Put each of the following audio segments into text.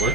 เว้ย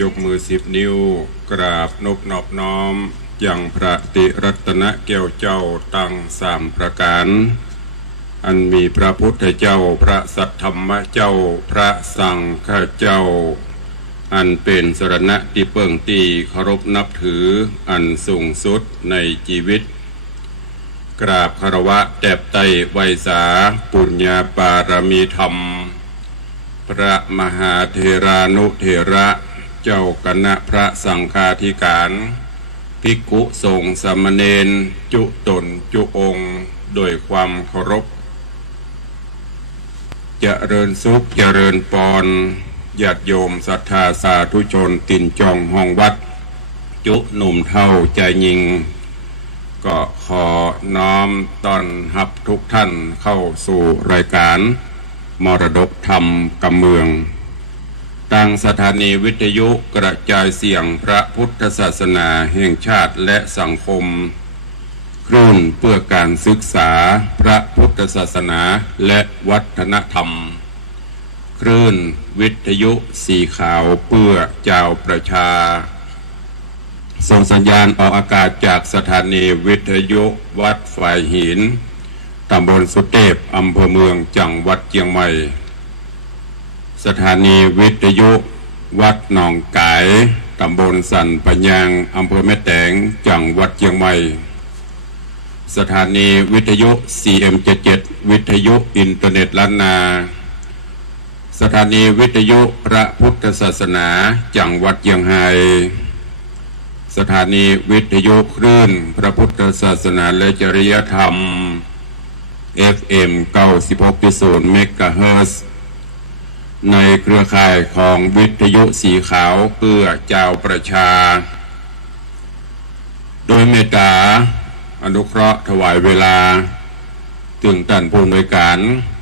ยกมือ10 นิ้วกราบนบนอบน้อมอย่างพระติรัตนแก้วเจ้าตั้ง3 ประการอันมีพระพุทธเจ้าพระสัทธรรมเจ้าพระสังฆเจ้าอันเป็นสรณะที่เปิ่งตีเคารพนับถืออันสูงสุดในชีวิตกราบคารวะแตบไตไวสาปุญญาบารมีธรรมพระมหาเถรานุเถระเจ้าคณะพระสังฆาธิการภิกขุสงฆ์สามเณรจุตนจุองค์โดยความเคารพเจ เจริญสุขเจริญปอนญาติโยมศรัทธาสาธุชนตินจองห้องวัดจุหนุ่มเท่าใจยิงก็ขอน้อมต้อนรับทุกท่านเข้าสู่รายการมรดกธรรมกำเมืองทางสถานีวิทยุกระจายเสียงพระพุทธศาสนาแห่งชาติและสังคมคลื่นเพื่อการศึกษาพระพุทธศาสนาและวัฒนธรรมคลื่นวิทยุสีขาวเพื่อเจ้าประชาส่งสัญญาณออกอากาศจากสถานีวิทยุวัดฝ่ายหินตำบลสุเทพอำเภอเมืองจังหวัดเชียงใหม่สถานีวิทยุวัดหนองกายตำบลสันปะยางอำเภอแม่แตงจังหวัดเชียงใหม่สถานีวิทยุ CM77 วิทยุอินเทอร์เน็ตล้านนาสถานีวิทยุพระพุทธศาสนาจังหวัดเชียงรายสถานีวิทยุคลื่นพระพุทธศาสนาและจริยธรรม FM 96.0 เมกะเฮิรตซ์ในเครือข่ายของวิทยุสีขาวเพื่อเจ้าประชาโดยเมตตาอนุเคราะห์ถวายเวลาถึงท่านผู้อำนวยการ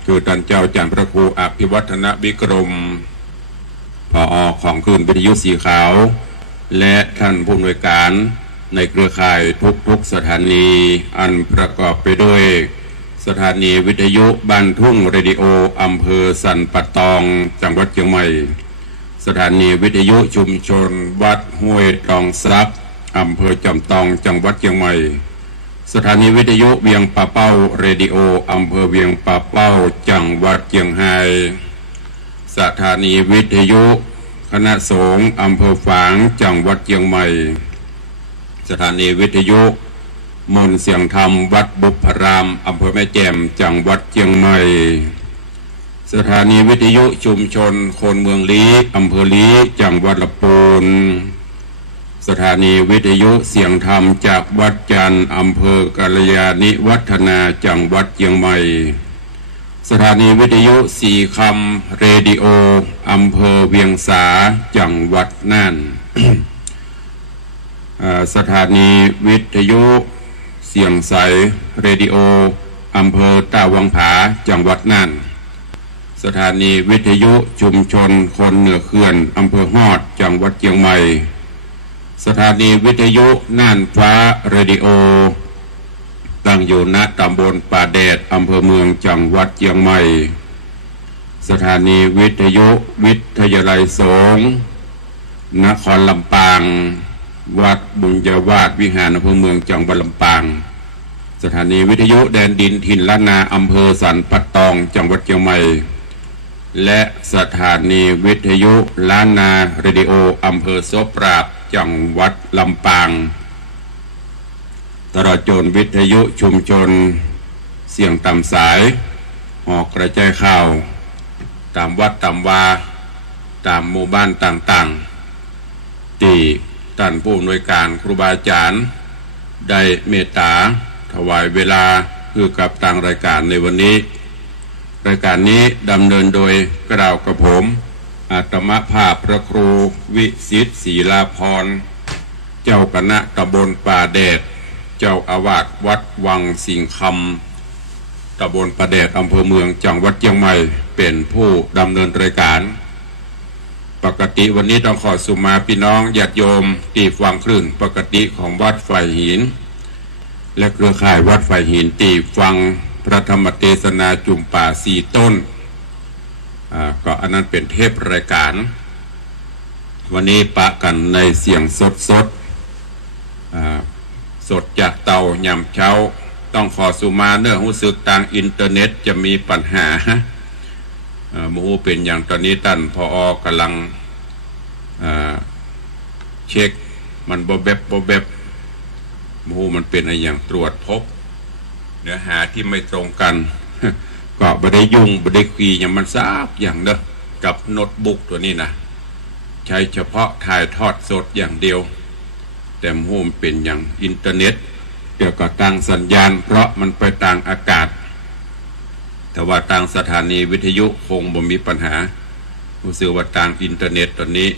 คือท่านเจ้าจันทร์พระครูอภิวัฒนวิกรมผอ.ของคลื่นวิทยุสีขาวและท่านผู้อำนวยการในเครือข่ายทุกสถานีอันประกอบไปด้วยสถานีวิทยุบ้านทุ่งเรดิโออำเภอสันปะตองจังหวัดเชียงใหม่สถานีวิทยุชุมชนวัดห้วยตองซับอำเภอจอมตองจังหวัดเชียงใหม่สถานีวิทยุเวียงป่าเป้าเรดิโออำเภอเวียงป่าเป้าจังหวัดเชียงรายสถานีวิทยุคณะสงฆ์อำเภอฝางจังหวัดเชียงใหม่สถานีวิทยุมนต์เสียงธรรมวัดบุพารามอำเภอแม่แจ่มจังหวัดเชียงใหม่สถานีวิทยุชุมชนคนเมืองลี้อำเภอลี้จังหวัดลำพูนสถานีวิทยุเสียงธรรมจากวัดจันทร์อำเภอกัลยาณิวัฒนาจังหวัดเชียงใหม่สถานีวิทยุสีคำเรดิโออำเภอเวียงสาจังหวัดน่าน สถานีวิทยุเสียงใสเรดิโออำเภอตาวังผาจังหวัดน่านสถานีวิทยุชุมชนคนเหนือเขื่อนอำเภอฮอดจังหวัดเชียงใหม่สถานีวิทยุน่านฟ้าเรดิโอตั้งอยู่ณตำบลป่าแดดอำเภอเมืองจังหวัดเชียงใหม่สถานีวิทยุวิทยาลัยสงฆ์นครลำปางวัดบุญญาวาสวิหารอำเภอเมืองจังหวัดลำปางสถานีวิทยุแดนดินถิ่นล้านนาอำเภอสันปะตองจังหวัดเชียงใหม่และสถานีวิทยุล้านนาเรดิโออำเภอโสปราบจังหวัดลำปางตลอดจนวิทยุชุมชนเสียงต่ำสายออกกระจายข่าวตามวัดตามวาตามหมู่บ้านต่างๆที่ท่านผู้อำนวยการครูบาอาจารย์ได้เมตตาถวายเวลาคือกับทางรายการในวันนี้รายการนี้ดำเนินโดยกล่าวกับผมอาตมภาพพระครูวิสิทธิ์ศรีลาภรณ์เจ้าคณะตำบลป่าแดดเจ้าอาวาสวัดวังสิงคำตำบลป่าแดดอำเภอเมืองจังหวัดเชียงใหม่เป็นผู้ดำเนินรายการปกติวันนี้ต้องขอสุมาพี่น้องญาติโยมที่ฟังคลื่นปกติของวัดฝ่ายหินและเครือข่ายวัดฝ่ายหินที่ฟังพระธรรมเทศนาจุมป่าสี่ต้นก็อันนั้นเป็นเทปรายการวันนี้ปะกันในเสียงสดสดจากเตายำเช้าต้องขอสุมาเนื่องรู้สึกทางอินเทอร์เน็ตจะมีปัญหาหมูเป็นอย่างตอนนี้ท่านพอกำลังเช็คมันบ่แบบหมูมันเป็นอะไรอย่างตรวจพบเนื้อหาที่ไม่ตรงกัน ก็บ่ได้ยุ่งบ่ได้คุยอย่างมันทราบอย่างเด้อกับโน้ตบุ๊กตัวนี้นะใช้เฉพาะถ่ายทอดสดอย่างเดียวแต่หมูมันเป็นอย่างอินเทอร์เน็ตเกี่ยวกับทางสัญญาณเพราะมันไปทางอากาศ แต่ว่าทางสถานีวิทยุคงบ่มีปัญหารู้สึกว่าทางอินเทอร์เน็ตตอนนี้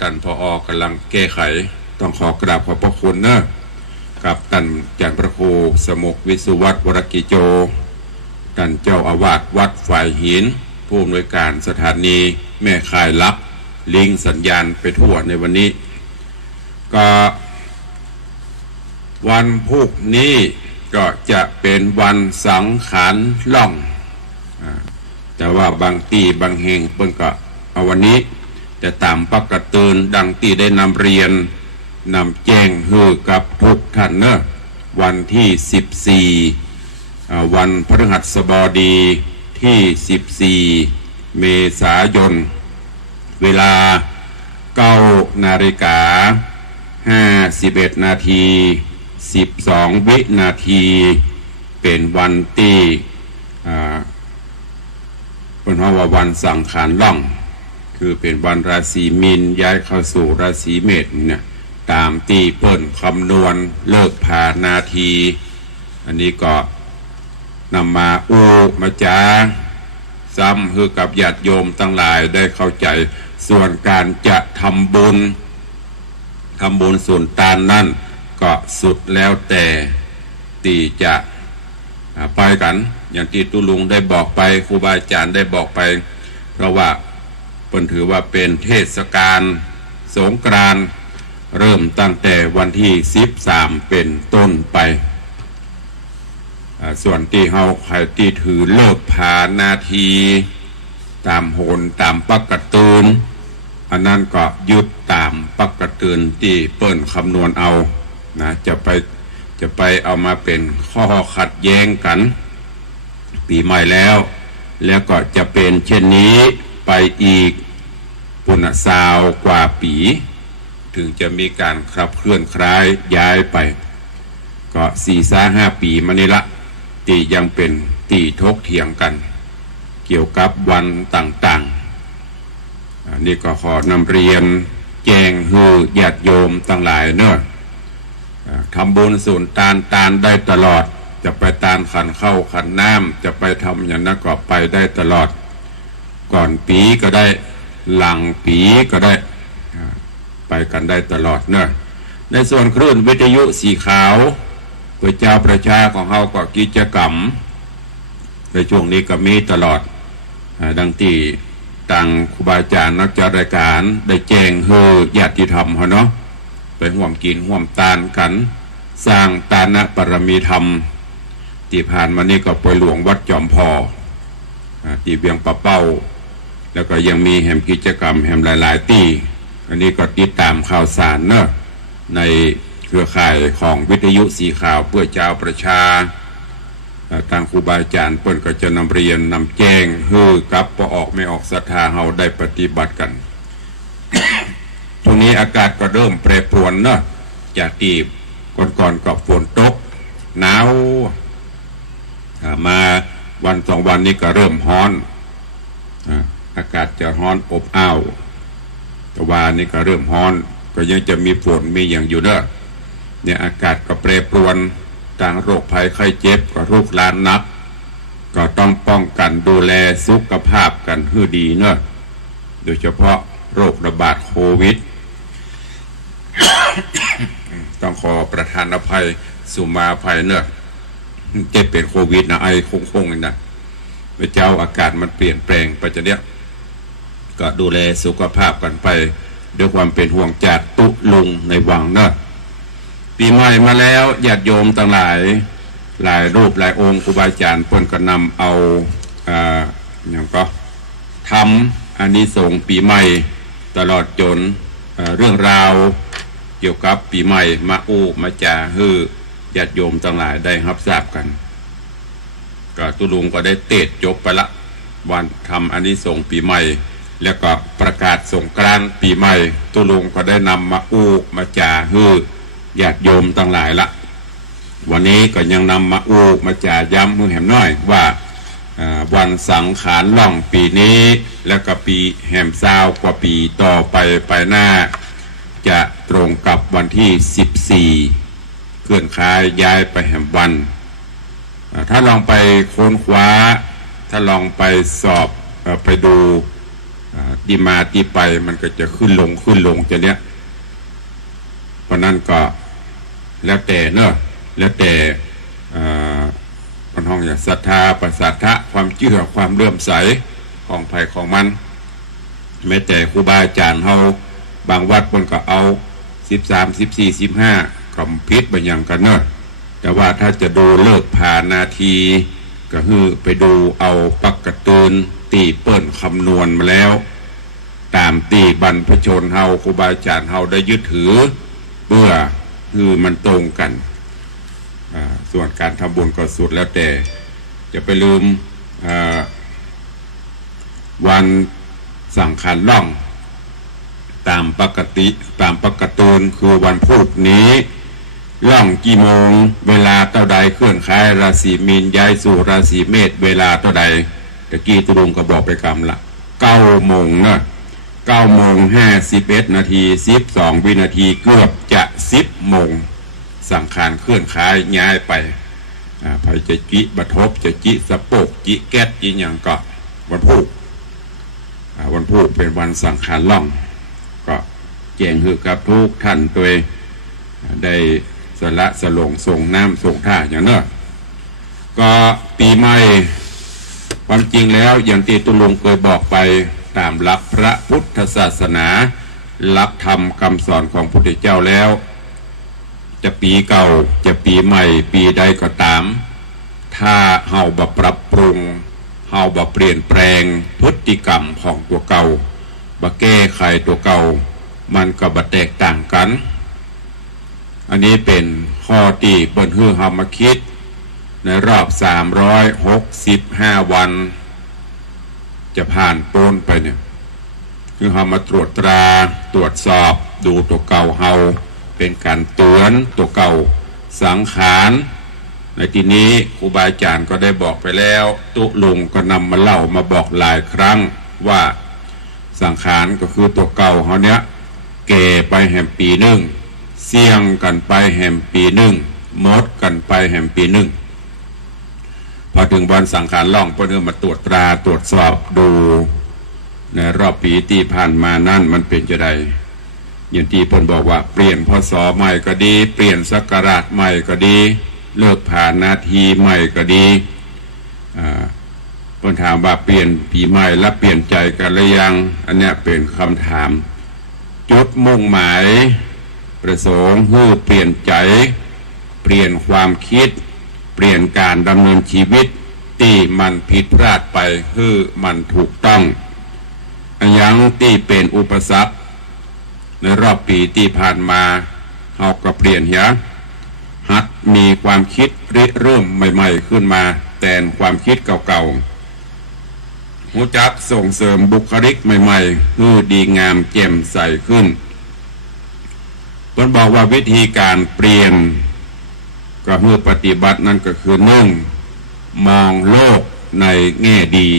ท่านผอ.กำลังแก้ไขต้องขอกราบขอบพระคุณนะกับท่านอาจารย์พระครูสมุขวิสุวัฒน์วรกิโจท่านเจ้าอาวาสวัดฝ่ายหินผู้อำนวยการสถานีแม่ข่ายลับลิงสัญญาณไปทั่วในวันนี้ก็วันพุธนี้ก็จะเป็นวันสังขารล่องแต่ว่าบางที่บางแห่งเพิ่นก็เอาวันนี้แต่ตามปกติดังที่ได้นำเรียนนำแจ้งให้กับทุกท่านเนอะวันที่14วันพฤหัสบดีที่14เมษายนเวลา9:51 นาที12 วินาทีเป็นวันที่เป็นว่าวันสังขารล่องคือเป็นวันราศีมีนย้ายเข้าสู่ราศีเมษเนี่ยตามที่เปิ้นคำนวณเลิกผ่านาทีอันนี้ก็นำมามาจาซ้ำคือกับญาติโยมทั้งหลายได้เข้าใจส่วนการจะทำบุญส่วนตานนั่นก็สุดแล้วแต่ที่จะไปกันอย่างที่ตุลุงได้บอกไปครูบาอาจารย์ได้บอกไปเพราะว่าเพิ่นถือว่าเป็นเทศกาลสงกรานต์เริ่มตั้งแต่วันที่13เป็นต้นไปส่วนที่เฮาใครที่ถือเลิกผ่านาทีตามโหนตามปกติอันนั้นก็ยึดตามปกติที่เปิ้นคำนวณเอานะจะไปเอามาเป็นข้อขัดแย้งกันปีใหม่แล้วก็จะเป็นเช่นนี้ไปอีกปุณสาวกว่าปีถึงจะมีการขับเคลื่อนคล้ายย้ายไปก็4-5 ปีมานี่ละที่ยังเป็นตีทกเถียงกันเกี่ยวกับวันต่างๆนี่ก็ขอนำเรียนแจ้งให้ญาติโยมทั้งหลายเนอะทำบุญส่วนตานได้ตลอดจะไปตานขันเข้าขันน้ำจะไปทำอย่างนั้นก็ไปได้ตลอดก่อนปีก็ได้หลังปีก็ได้ไปกันได้ตลอดเนอะในส่วนคลื่นวิทยุสีขาวพระเจ้าประชาของเฮาก็กิจกรรมในช่วงนี้ก็มีตลอดดังที่ต่างครูบาอาจารย์นักจัดรายการได้แจ้งให้ญาติธรรมเขาเนาะไปห่วมกินห่วมตานกันสร้างตานะปรมีธรรมที่ผ่านมานี่ก็ไปหลวงวัดจอมพอที่เวียงปะเป้าแล้วก็ยังมีแห่งกิจกรรมแห่งหลายๆที่อันนี้ก็ติดตามข่าวสารเนอะในเครือข่ายของวิทยุสีขาวเพื่อเจ้าประชาทางครูบาอาจารย์เปิ้นก็จะนำเรียนนำแจ้งให้กับปออกไม่ออกศรัทธาเฮาได้ปฏิบัติกัน ช่วงนี้อากาศก็เริ่มแปรปรวนเนอะจากที่ก่อนกับฝนตกหนาวมาวัน2 วันนี้ก็เริ่มร้อนอากาศจะร้อนอบอ้าวแต่ว่านี่ก็เริ่มร้อนก็ยังจะมีฝนมีอย่างอยู่เนอะเนี่ยอากาศก็แปรปรวนทางโรคภัยไข้เจ็บก็รุกรานนักก็ต้องป้องกันดูแลสุขภาพกันให้ดีเนอะโดยเฉพาะโรคระบาดโควิด ต้องขอประทานอภัยสุมาภัยเนอะเจ็บเป็นโควิดนะไอคงๆนะพระเจ้าอากาศมันเปลี่ยนแปลงไปจะเนี้ยก็ดูแลสุขภาพกันไปด้วยความเป็นห่วงจากตุลุงในวังเนอะปีใหม่มาแล้วญาติโยมทั้งหลายรูปหลายองค์ครูบาอาจารย์เพิ่นก็นำเอาอย่างก็ทำอานิสงส์ปีใหม่ตลอดจนเรื่องราวเกี่ยวกับปีใหม่มาจาให้ญาติโยมทั้งหลายได้รับทราบกันก็ตุลุงก็ได้เทศจบไปละวันทำอานิสงส์ปีใหม่แล้วก็ประกาศสงกรานต์ปีใหม่ตุลุงก็ได้นำมาจาให้ญาติโยมทั้งหลายละวันนี้ก็ยังนำมาจาย้ำมือแหมน้อยว่าวันสังขารล่องปีนี้แล้วก็ปีแหมซาวกว่าปีต่อไปหน้าจะตรงกับวันที่14เคลื่อนย้ายไปแหมวัน ถ้าลองไปค้นคว้าถ้าลองไปสอบไปดูดีมาที่ไปมันก็จะขึ้นลงจะเนี้ยเพราะนั้นก็แล้วแต่เนอะแล้วแต่คนห้องอย่างศรัทธาประสาทะความเชื่อความเลื่อมใสของภัยของมันแม้แต่ครูบาอาจารย์เขาบางวัดคนก็เอา13 14 15คำพิษบางอย่างกันเนอะแต่ว่าถ้าจะดูเลิกผ่านนาทีก็คือไปดูเอาปักกระตืนตีเปิ้นคำนวณมาแล้วตามตีบรรพชนเฮาครูบาอาจารย์เฮาได้ยึดถือเพื่อคือมันตรงกันส่วนการทำบุญก็สุดแล้วแต่จะไปลืมวันสังขารล่องตามปกติคือวันพุธนี้ล่องกี่โมงเวลาเท่าใดเคลื่อนย้ายราศีมีนย้ายสู่ราศีเมษเวลาเท่าใดตะกี้ตุลงก็บอกไปกำละ9 โมงนะ9 โมง 51 นาที12 วินาทีเกือบจะ10 โมงสังขารเคลื่อนย้ายไปไปจะจิบทบจะจิสะโปกจิแก๊สจิอย่างก็วันพุธเป็นวันสังขารล่องก็แจ้งคือกับทุกท่านโดยได้สละสลงส่งน้ำส่งท่าอย่างนั้นก็ปีใหม่ความจริงแล้วอย่างที่ตุลงเคยบอกไปตามหลักพระพุทธศาสนาหลักธรรมคำสอนของพระพุทธเจ้าแล้วจะปีเก่าจะปีใหม่ปีใดก็ตามถ้าเฮาบ่ปรับปรุงเฮาบ่เปลี่ยนแปลงพฤติกรรมของตัวเก่าบ่แก้ไขตัวเก่ามันก็บ่แตกต่างกันอันนี้เป็นข้อที่เปิ้นฮือเฮามาคิดในรอบ365 วันจะผ่านพ้นไปเนี่ยคือเฮามาตรวจตราตรวจสอบดูตัวเก่าเฮาเป็นการเตือนตัวเก่าสังขารในที่นี้ครูบาอาจารย์ก็ได้บอกไปแล้วตุลุงก็นำมาเล่ามาบอกหลายครั้งว่าสังขารก็คือตัวเก่าเฮาเนี้ยแก่ไปแห่งปีหนึ่งเสี่ยงกันไปแห่งปีหนึ่งมดกันไปแห่งปีหนึ่งพอถึงวันสังขารล่องเพื่อมาตรวจตราตรวจสอบดูในรอบปีที่ผ่านมานั่นมันเป็นจะไดอย่างที่เพิ่นบอกว่าเปลี่ยนพศใหม่ก็ดีเปลี่ยนศักราชใหม่ก็ดีเลิกผ่านนาทีใหม่ก็ดีเพิ่นถามว่าเปลี่ยนปีใหม่และเปลี่ยนใจกันหรือยังอันเนี้ยเป็นคำถามจุดมุ่งหมายประสงค์คือเปลี่ยนใจเปลี่ยนความคิดเปลี่ยนการดำเนินชีวิตที่มันผิดพลาดไปคือมันถูกต้องอันยังที่เป็นอุปสรรคในรอบปีที่ผ่านมาเราก็เปลี่ยนหัดมีความคิดเริ่มใหม่ๆขึ้นมาแต่ความคิดเก่าๆรู้จักส่งเสริมบุคลิกใหม่ๆคือดีงามแจ่มใสขึ้นต้องบอกว่าวิธีการเปลี่ยนก็คือปฏิบัตินั่นก็คือ1. มองโลกในแง่ดี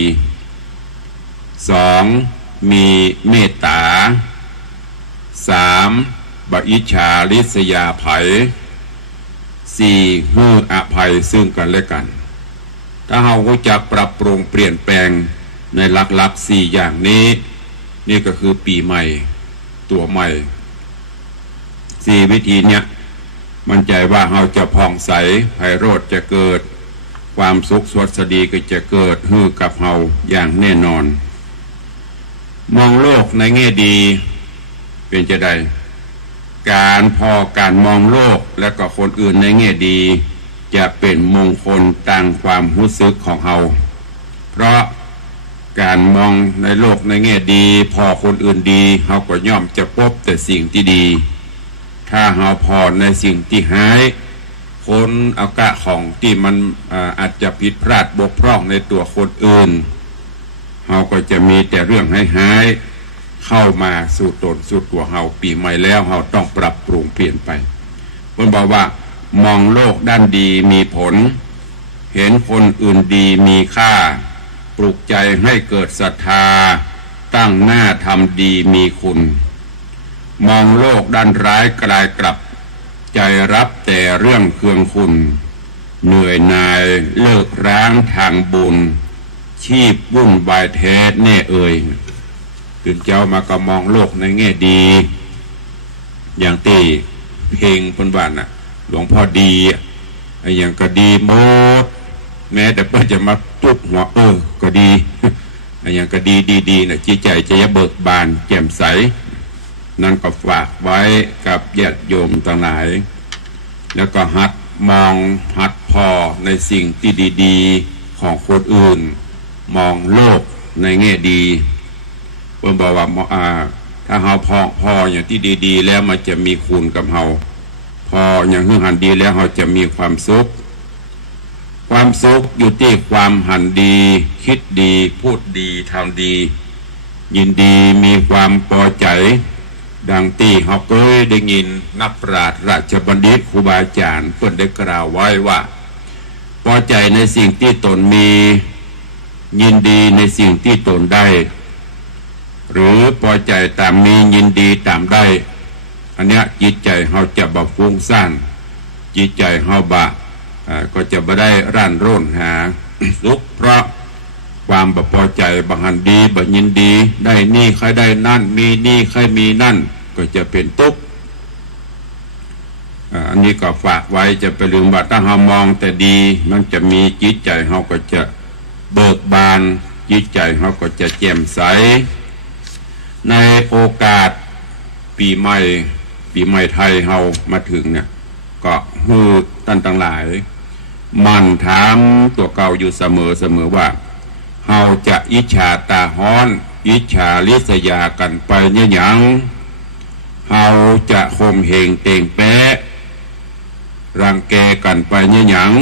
2. มีเมตตา 3. บ่อิจฉาริษยาไผ 4. ให้อภัยซึ่งกันและกันถ้าเรารู้จักปรับปรุงเปลี่ยนแปลงในหลักๆ4อย่างนี้นี่ก็คือปีใหม่ตัวใหม่4วิธีเนี้ยมั่นใจว่าเราจะผ่องใสไพโรจน์จะเกิดความสุขสวัสดีก็จะเกิดฮือกับเราอย่างแน่นอนมองโลกในแง่ดีเป็นจะได้การมองโลกและก็คนอื่นในแง่ดีจะเป็นมงคลต่างความรู้สึกของเราเพราะการมองในโลกในแง่ดีพอคนอื่นดีเราก็ย่อมจะพบแต่สิ่งที่ดีถ้าเราพอในสิ่งที่หายคนอากาศของที่มันอาจจะผิดพลาดบกพร่องในตัวคนอื่นเราก็จะมีแต่เรื่องหายเข้ามาสู่ตนสู่ตัวเราปีใหม่แล้วเราต้องปรับปรุงเปลี่ยนไปเพิ่นบอกว่ามองโลกด้านดีมีผลเห็นคนอื่นดีมีค่าปลุกใจให้เกิดศรัทธาตั้งหน้าทำดีมีคุณมองโลกด้านร้ายกลายกลับใจรับแต่เรื่องเคืองคุณ เหนื่อยหน่ายเลิกร้างทางบุญชีพวุ่นวายแท้แน่เอ่ยตื่นเจ้ามาก็มองโลกในแง่ดีอย่างตีเพลงปนบ้านน่ะหลวงพ่อดีไอ้อย่างก็ดีหมดแม้แต่เพื่อจะมาจุดหัวก็ดีไอ้อย่างก็ดีน่ะจิตใจจะเบิกบานแจ่มใสนั่นก็ฝากไว้กับญาติโยมทั้งหลายแล้วก็หัดมองหัดพอในสิ่งที่ดีๆของคนอื่นมองโลกในแง่ดีเพิ่นบอกว่าถ้าเฮาพออย่างที่ดีๆแล้วมันจะมีคุณกับเฮาพออย่างหันดีแล้วเฮาจะมีความสุขความสุขอยู่ที่ความหันดีคิดดีพูดดีทำดียินดีมีความพอใจดังที่เฮาเคยได้ยินนักปราชญ์ราชบัณฑิตครูบาอาจารย์เพิ่นได้กล่าวไว้ว่าพอใจในสิ่งที่ตนมียินดีในสิ่งที่ตนได้หรือพอใจตามมียินดีตามได้อันเนี้ยจิตใจเฮาจะบ่ฟุ้งซ่านจิตใจเฮาก็จะบ่ได้ร่านร่นหา สุขเพราะความบ่พอใจบ่หันดีบ่ยินดีได้นี่ใครได้นั่นมีนี่ใครมีนั่นก็จะเป็นทุกข์อันนี้ก็ฝากไว้จะไปลืมว่าถ้าเฮามองแต่ดีมันจะมีจิตใจเฮาก็จะเบิกบานจิตใจเฮาก็จะแจ่มใสในโอกาสปีใหม่ไทยเฮามาถึงเนี่ยก็ฮือท่านทั้งหลายมันถามตัวเก่าอยู่เสมอว่าเฮาจะอิจฉาตาฮ้อนอิจฉาริษยากันไปเนี่ยหยังเฮาจะข่มเหงเต่งแปะรังแกกันไปเนี่ยหยัง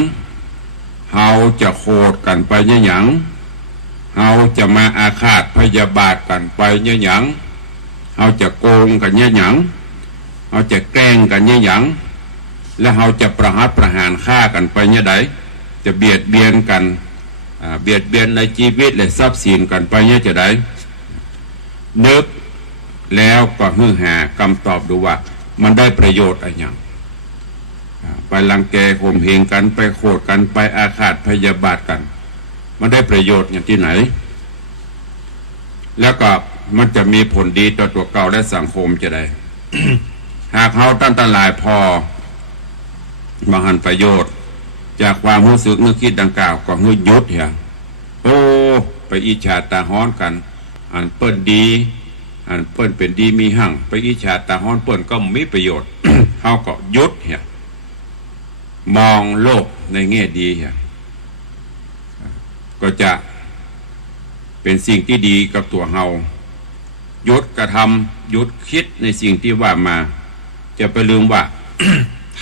เฮาจะโคดกันไปเนี่ยหยังเฮาจะมาอาฆาตพยาบาทกันไปเนี่ยหยังเฮาจะโกงกันเนี่ยหยังเฮาจะแกล้งกันเนี่ยหยังและเฮาจะประหารฆ่ากันไปเนี่ยใดจะเบียดเบียนกันเบียดเบียนในชีวิตและทรัพย์สินกันไปเนี่ยจะได้นึกแล้วก็ฮือหาคำตอบดูว่ามันได้ประโยชน์อะไรอย่างไปรังแกข่มเหงกันไปโคดกันไปอาฆาตพยาบาทกันมันได้ประโยชน์อย่างที่ไหนแล้วก็มันจะมีผลดีต่อตัวเก่าและสังคมจะได้ หากเขาตั้งตลายพอมาหันประโยชน์จากความรู้สึกนึกคิดดังกล่าวก็ฮึดยุดเหี่ยโอ้ไปอิจฉาตาฮ้อนกันอันเปิ้นดีอันเปิ้นเป็นดีมีหั่งไปอิจฉาตาฮ้อนเปิ้นก็มีประโยชน์ เขาก็ยุดเหี่ยมองโลกในแง่ดีเหี่ยก็จะเป็นสิ่งที่ดีกับตัวเฮาหยุดกระทำหยุดคิดในสิ่งที่ว่ามาจะไปลืมว่า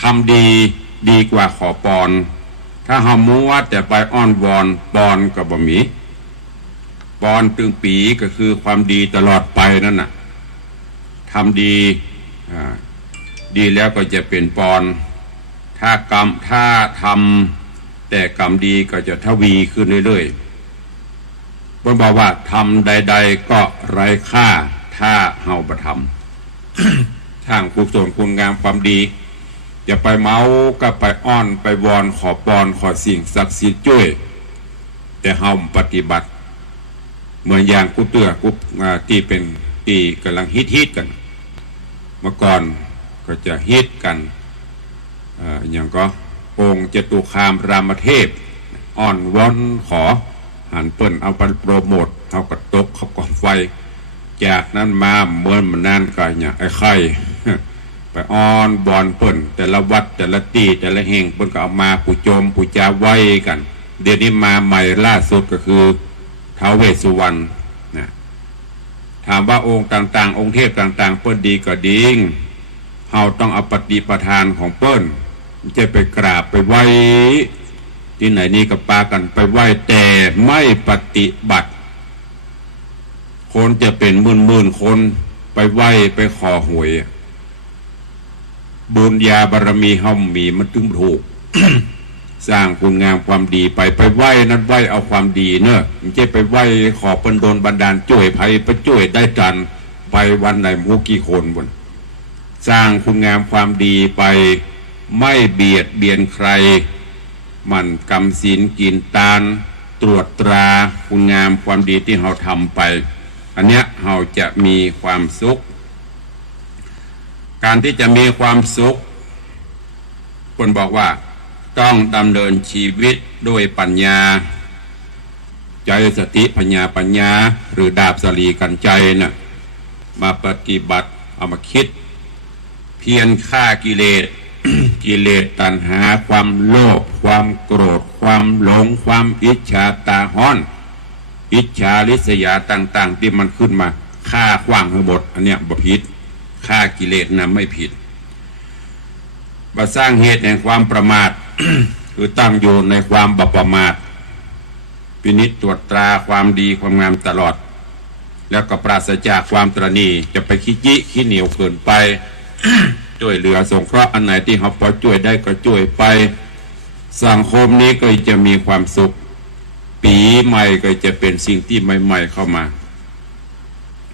ทำดีกว่าขอปอนถ้าเฮามัวแต่ไปอ้อนวอนปอนก็บ่มีปอนตึงปีก็คือความดีตลอดไปนั่นน่ะทำดีแล้วก็จะเป็นปอนถ้ทำแต่กรรมดีก็จะทวีขึ้นเรื่อยๆบ่บอกว่าทำใดๆก็ไร้ค่าถ้าเฮาบ่ทำ ทางกุศลคุณงามความดีอย่าไปเมาก็ไปอ้อนไปวอนขอปอนขอสิ่งศักดิ์สิทธิ์ช่วยแต่เฮาปฏิบัติเหมือนอย่างกุที่เป็นที่กำลังฮิตกันเมื่อก่อนก็จะฮิตกันอย่างก็องค์จตุคามรามเทพอ้อนวอนขอหันเปิ้นเอาไปโปรโมทเอากระตกเขาก่อไฟจากนั้นมาเมื่อมันนานก็อย่างไอ้ไข่ไปอ้อนบอนเปิ้นแต่ละวัดแต่ละตีแต่ละแห่งเปิ้นก็เอามาปู่โจมปู่จาไว้กันเดี๋ยวนี้มาใหม่ล่าสุดก็คือท้าวเวสสุวรรณนะถามว่าองค์ต่างๆองค์เทพต่างๆเปิ้นดีก็ดีเฮาต้องเอาปฏิปทานของเปิ้นจะไปกราบไปไหว้ที่ไหนนี่ก็ปากันไปไหว้แต่ไม่ปฏิบัติคนจะเป็นหมื่นคนไปไหว้ไปขอหวยบุญญาบารมีเฮามีมันถึงถูก สร้างคุณงามความดีไปไหว้นั้นไหว้เอาความดีเนอะไม่ใช่ไปไหว้ขอเป็นโดนบันดาลช่วยภัยไปช่วยได้จันไปวันไหนหมู่กี่คนบนสร้างคุณงามความดีไปไม่เบียดเบียนใคร มันกำศีลกินทานตรวจตราคุณงามความดีที่เราทำไปอันเนี้ยเราจะมีความสุขการที่จะมีความสุขคนบอกว่าต้องดำเนินชีวิตด้วยปัญญาใจสติปัญญาหรือดาบสลีกันใจน่ะมาปฏิบัติเอามาคิดเพียรฆ่ากิเลส กิเลสตัณหาความโลภความโกรธความหลงความอิจฉาตาฮ้อนอิจฉาริษยาต่างๆที่มันขึ้นมาฆ่าขว้างทั้งหมดอันเนี้ยบ่ผิดฆ่ากิเลสนะไม่ผิดมาสร้างเหตุแห่งความประมาท คือตั้งอยู่ในความบประมาทพินิจตรวจตราความดีความงามตลอดแล้วก็ปราศจากความตระหนี่จะไปขี้จิขี้เหนียวเกินไป ช่วยเหลือสงเคราะห์อันไหนที่เขาพอช่วยได้ก็ช่วยไปสังคมนี้ก็จะมีความสุขปีใหม่ก็จะเป็นสิ่งที่ใหม่ๆเข้ามา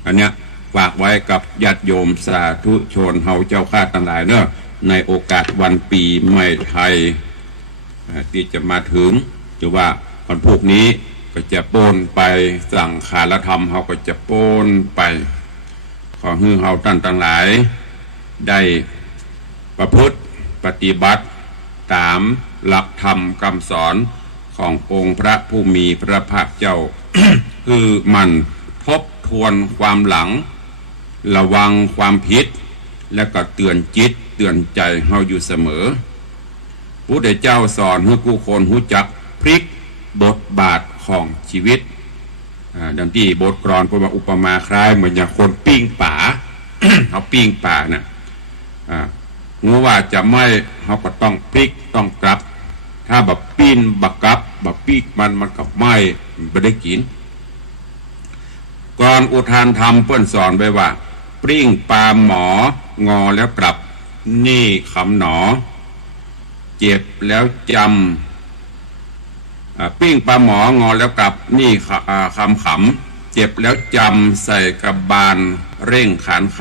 อันเนี้ยฝากไว้กับญาติโยมสาธุชนเฮาเจ้าข้าทั้งหลายเนอะในโอกาสวันปีใหม่ไทยที่จะมาถึงหรือว่าวันพวกนี้ก็จะโปนไปสั่งขารธรรมเฮาก็จะโปนไปขอให้เฮาท่านทั้งหลายได้ประพฤติปฏิบัติตามหลักธรรมคำสอนขององค์พระผู้มีพระภาคเจ้า คือมันทบทวนความหลังระวังความผิดและก็เตือนจิตเตือนใจเฮาอยู่เสมอพระพุทธเจ้าสอนให้ผู้คนรู้จักพลิกบทบาทของชีวิตดังที่บทกลอนพูดว่าอุปมาคล้ายเหมือนอย่างคนปิ้งป่า เขาปิ้งป่าน่ะงูว่าจะไม่เขาก็ต้องพลิกต้องกลับถ้าแบบปิ้นบักกับแบบปีกมันกับไม่ได้กินก่อนอุทานธรรมเพื่อนสอนไว้ว่าปลิ้งปลาหมองอแล้วกลับนี่คำหนอเจ็บแล้วจำปิ้งปลาหมองอแล้วกลับนี่คำขำเจ็บแล้วจำใส่กระบาลเร่งขานไข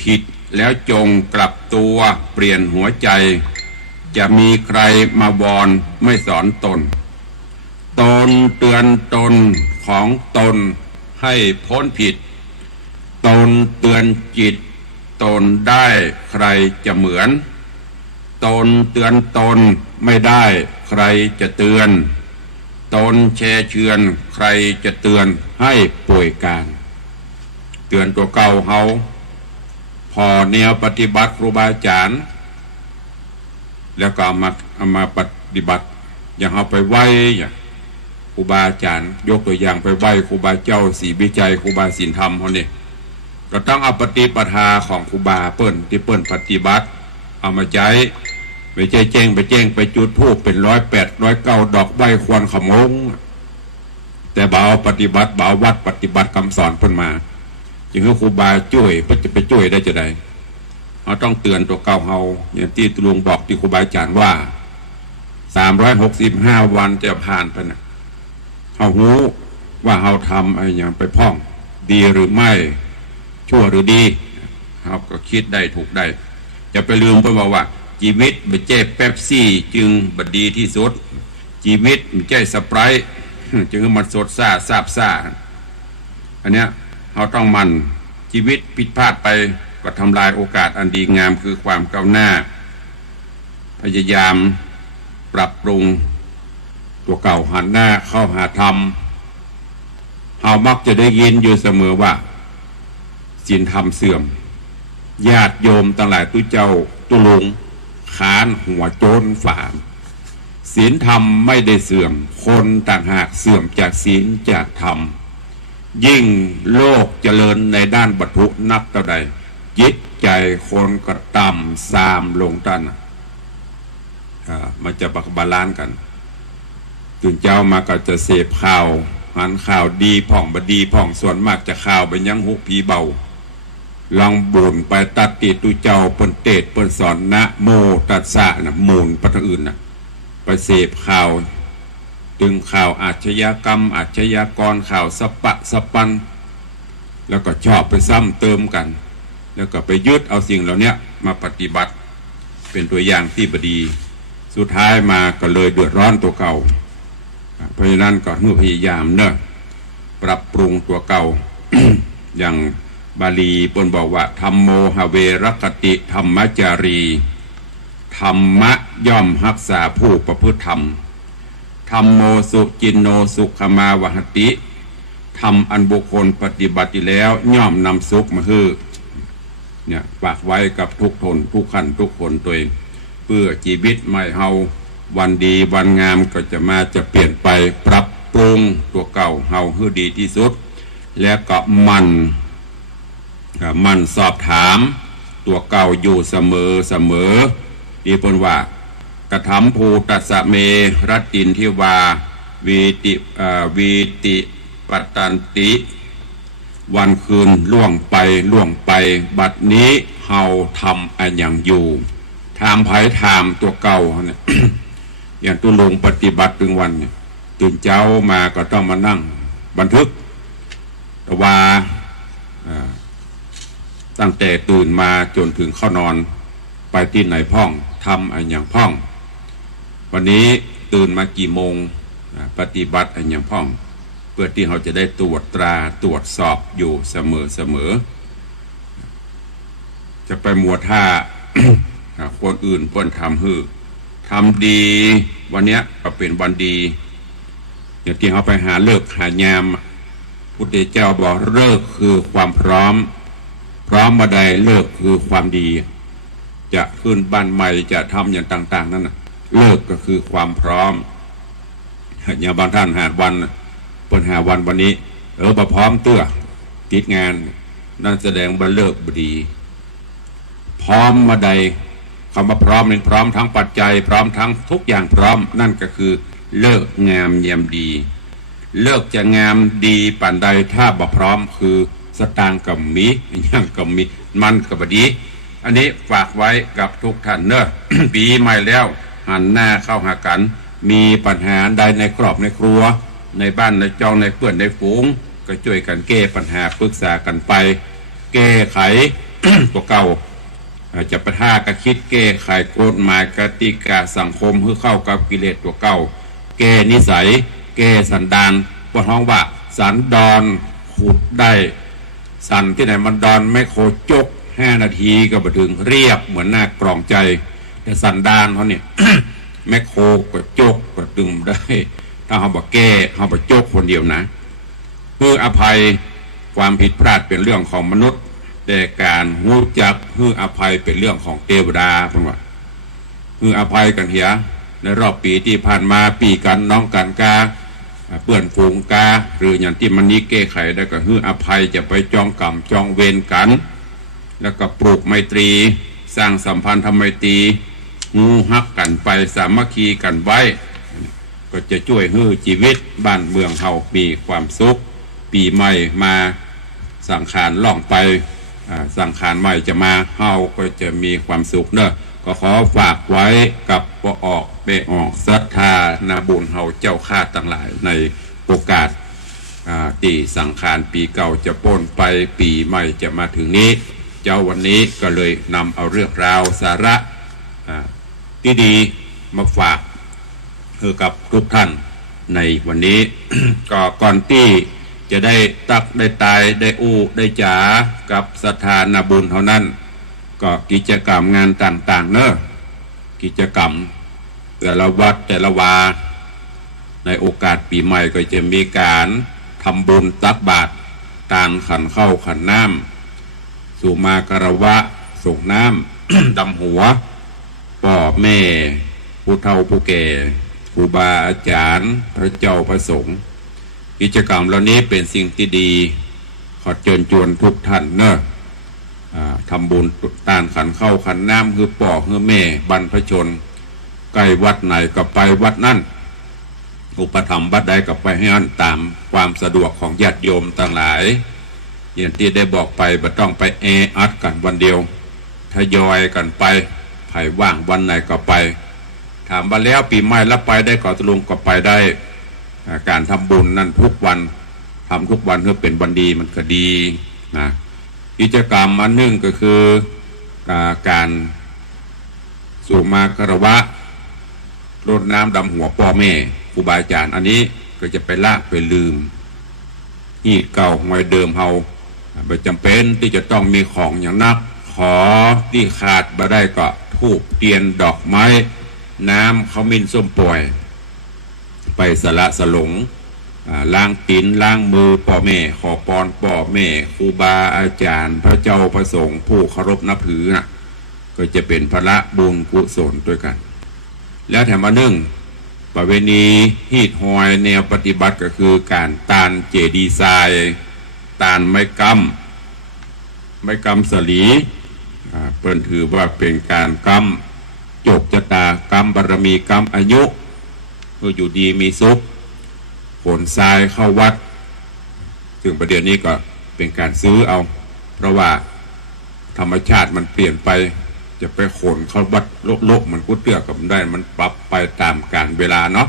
ผิดแล้วจงกลับตัวเปลี่ยนหัวใจจะมีใครมาวอนไม่สอนตนตนเตือนตนของตนให้พ้นผิดตนเตือนจิตตนได้ใครจะเหมือนตนเตือนตนไม่ได้ใครจะเตือนตนแช่เชือนใครจะเตือนให้ป่วยการเตือนตัวเก่าเฮาพอแนวปฏิบัติครูบาอาจารย์แล้วก็เอามาปฏิบัติอย่างเอาไปไหว้อย่างครูบาอาจารย์ยกตัวอย่างไปไหว้ครูบาเจ้าศรีวิจัยครูบาศีลธรรมเขาเนี่ยก็ต้องเอาปฏิปทาของครูบาเปิ้นที่เปิ้นปฏิบัติเอามาใช้ไปแจ้งไปจุดธูปเป็น108 109ดอกใบควรขมงแต่บ่าวปฏิบัติบ่าววัดปฏิบัติคำสอนเพิ่นมาจึงให้ครูบาช่วยจะไปช่วยได้จะได้เราต้องเตือนตัวเก่าเฮาอย่างที่ลุงบอกที่ครูบาอาจารย์ว่า365วันจะผ่านไปนะเฮารู้ว่าเฮาทำอะไรอย่างไปพ้องดีหรือไม่ชั่วหรือดีเฮาก็คิดได้ถูกได้จะไปลืมไปบอกว่าชีวิตไม่ใช่เป๊ปซี่จึงบัดดีที่สุดชีวิตไม่ใช่สไปร์จึงมันสดซ่าซาบซ่าอันเนี้ยเราต้องมันชีวิตผิดพลาดไปก็ทำลายโอกาสอันดีงามคือความก้าวหน้าพยายามปรับปรุงตัวเก่าหันหน้าเข้าหาธรรมเรามักจะได้ยินอยู่เสมอว่าศีลธรรมเสื่อมญาติโยมทั้งหลายตุเจ้าตุลุงขานหัวโจรฝ่ามศีลธรรมไม่ได้เสื่อมคนต่างหากเสื่อมจากศีลจากธรรมยิ่งโลกเจริญในด้านวัตถุนักเท่าใดจิตใจคนก็ต่ำซามลงท่านมันจะบาลานซ์กันตื่นเจ้ามาก็จะเสพข่าวหันข่าวดีผ่องบดีผ่องส่วนมากจะข่าวไปยังหุผีเบาลองบุญไปตัดติตุเจ้าเปิ้นเตศเปิ้นสอนนะโมตัสสะนะมูลปะทะอื่นนะไปเสพข่าวดึงข่าวอาชญากรรมอาชญากรข่าวสปะสปันแล้วก็ชอบไปซ้ำเติมกันแล้วก็ไปยึดเอาสิ่งเหล่านี้มาปฏิบัติเป็นตัวอย่างที่บดี สุดท้ายมาก็เลยเดือดร้อนตัวเก่าเพราะฉะนั้นก็พยายามเนอะปรับปรุงตัวเก่า อย่างบาลีปนบอกว่าธัมโมหเวรคติธรรมจารีธรรมะย่อมรักษาผู้ประพฤติธรรมธัมโมสุจินโนสุขมาวหติธรรมอันบุคคลปฏิบัติแล้วย่อมนำสุขมาฮือเนี่ยฝากไว้กับทุกทนทุกขันทุกคนตัวเองเพื่อชีวิตไม่เฮาวันดีวันงามก็จะมาจะเปลี่ยนไปปรับปรุงตัวเก่าเฮาให้ดีที่สุดแล้วก็มันสอบถามตัวเก่าอยู่เสมอที่เพิ่นว่ากระทำภูตัสสะเมรัตตินทิวาวีติปัตตันติวันคืนล่วงไปบัดนี้เฮาทำอันอย่างอยู่ถามไผถามตัวเก่าเนี่ย อย่างตุลงปฏิบัติถึงวันเนี่ยตื่นเช้ามาก็ต้องมานั่งบันทึกว่าตั้งแต่ตื่นมาจนถึงเข้านอนไปที่ไหนพ่องทำอันอย่างพ่องวันนี้ตื่นมากี่โมงปฏิบัติอันอย่างพ่องเพื่อที่เราจะได้ตรวจตราตรวจสอบอยู่เสมอจะไปมัวท่า คนอื่นเปิ้นทำดีวันนี้ก็เป็นวันดีอย่างที่เขาไปหาเลิกหายามพุทธเจ้าบอกเลิกคือความพร้อมมาใดเลิกคือความดีจะขึ้นบ้านใหม่จะทำอย่างต่างๆนั่นเลิกก็คือความพร้อมอย่างบางท่านหาวันเปิ้นหาวันนี้บ่พร้อมเตื้อติดงานนั่นแสดงว่าเลิกบ่ดีพร้อมมาใดคำว่าพร้อมนั้นพร้อมทั้งปัจจัยพร้อมทั้งทุกอย่างพร้อมนั่นก็คือเลิกงามยามดีเลิกจะงามดีปานใดถ้าบ่พร้อมคือสตางค์กับมีอย่างกับมีมันกับบดีอันนี้ฝากไว้กับทุกท่านเนอะ ปีใหม่แล้วหันหน้าเข้าหากันมีปัญหาใดในครอบในครัวในบ้านในจองในเพื่อนในฝูงก็ช่วยกันแก้ปัญหาปรึกษากันไปแก้ไข ตัวเก่าจะปะทะกับคิดแก้ไขกฎหมายกติกาสังคมเพื่อเข้ากับกิเลสตัวเก่าแก้นิสัยแก้สันดานว่าท้องว่าสันดอนขุดได้สันที่ไหนมันดอนไม่โคจก5 นาทีก็ไปถึงเรียบเหมือนหน้ากรองใจแต่สันดานเขาเนี่ย แม่โคก็จกก็ดึงได้ถ้าเขาบอกแก้เขาบอกจกคนเดียวนะเพื่ออภัยความผิดพลาดเป็นเรื่องของมนุษย์แต่การรู้จักเพื่ออภัยเป็นเรื่องของเทวดาเพิ่นว่าเพื่ออภัยกันเหียในรอบปีที่ผ่านมาปีกันน้องกันกาเปื่อนฝูงกาหรืออย่างที่มันนี้แก้ไขได้ก็คืออภัยจะไปจองกรรมจองเวรกันแล้วก็ปลูกไมตรีสร้างสัมพันธไมตรีงูฮักกันไปสามัคคีกันไว้ก็จะช่วยให้ชีวิตบ้านเมืองเฮามีความสุขปีใหม่มาสังขารล่องไปสังขารใหม่จะมาเฮาก็จะมีความสุขเนอะก็ขอฝากไว้กับปออกเปออกศรัทธานาบุญเฮาเจ้าข้าต่างหลายในโอกาสตีสังขารปีเก่าจะพ้นไปปีใหม่จะมาถึงนี้เจ้าวันนี้ก็เลยนำเอาเรื่องราวสาระที่ดีมาฝากคือกับทุกท่านในวันนี้ ก็ก่อนที่จะได้ตักได้ตายได้อู้ได้จ๋ากับสถานาบุญเท่านั้นก็กิจกรรมงานต่างๆเนอะกิจกรรมแต่ละวัดแต่ละวาในโอกาสปีใหม่ก็จะมีการทำบุญตักบาตรตามขันเข้าขันน้ำสู่มาคารวะส่งน้ำ ดำหัวพ่อแม่ผู้เฒ่าผู้แก่ครูบาอาจารย์พระเจ้าพระสงฆ์กิจกรรมเหล่านี้เป็นสิ่งที่ดีขอเชิญชวนทุกท่านเนอะทำบุญตานขันเข้าขันน้ำคือป่อคือแม่บรรพชนใกล้วัดไหนก็ไปวัดนั่นอุปถัมภ์วัดใดก็ไปให้อันตามความสะดวกของญาติโยมต่างหลายอย่างที่ได้บอกไปบ่ต้องไปแออัดกันวันเดียวทยอยกันไปไผ่ว่างวันไหนก็ไปถามว่าแล้วปีใหม่แล้วไปได้ก็ตะลุงก็ไปได้การทำบุญนั่นทุกวันทำทุกวันเพื่อเป็นวันดีมันก็ดีนะกิจกรรมอันหนึ่งก็คือการสู่มาคารวะ รดน้ำดำหัวพ่อแม่ครูบาอาจารย์อันนี้ก็จะไปละไปลืมฮีดเก่าหอยเดิมเฮาไม่จำเป็นที่จะต้องมีของอย่างนักขอที่ขาดมาได้ก็ทูบเทียนดอกไม้น้ำขมิ้นส้มป่วยไปสละสลงล้างตีนล้างมือพ่อแม่ขอพรพ่อแม่ครูบาอาจารย์พระเจ้าพระสงฆ์ผู้เคารพนับถือนะก็จะเป็นพละบุญกุศลด้วยกันแล้วแถมมานึ่งประเวณีฮีดหอยแนวปฏิบัติก็คือการตานเจดีย์ทรายตานไม้กำสลีเปิ้นถือว่าเป็นการกำจกชะตากำบารมีกำอายุเพื่ออยู่ดีมีสุขขนทรายเข้าวัดซึ่งประเดี๋ยวนี้ก็เป็นการซื้อเอาเพราะว่าธรรมชาติมันเปลี่ยนไปจะไปขนเข้าวัดโลกมันก็เตือกับได้มันปรับไปตามกาลเวลาเนาะ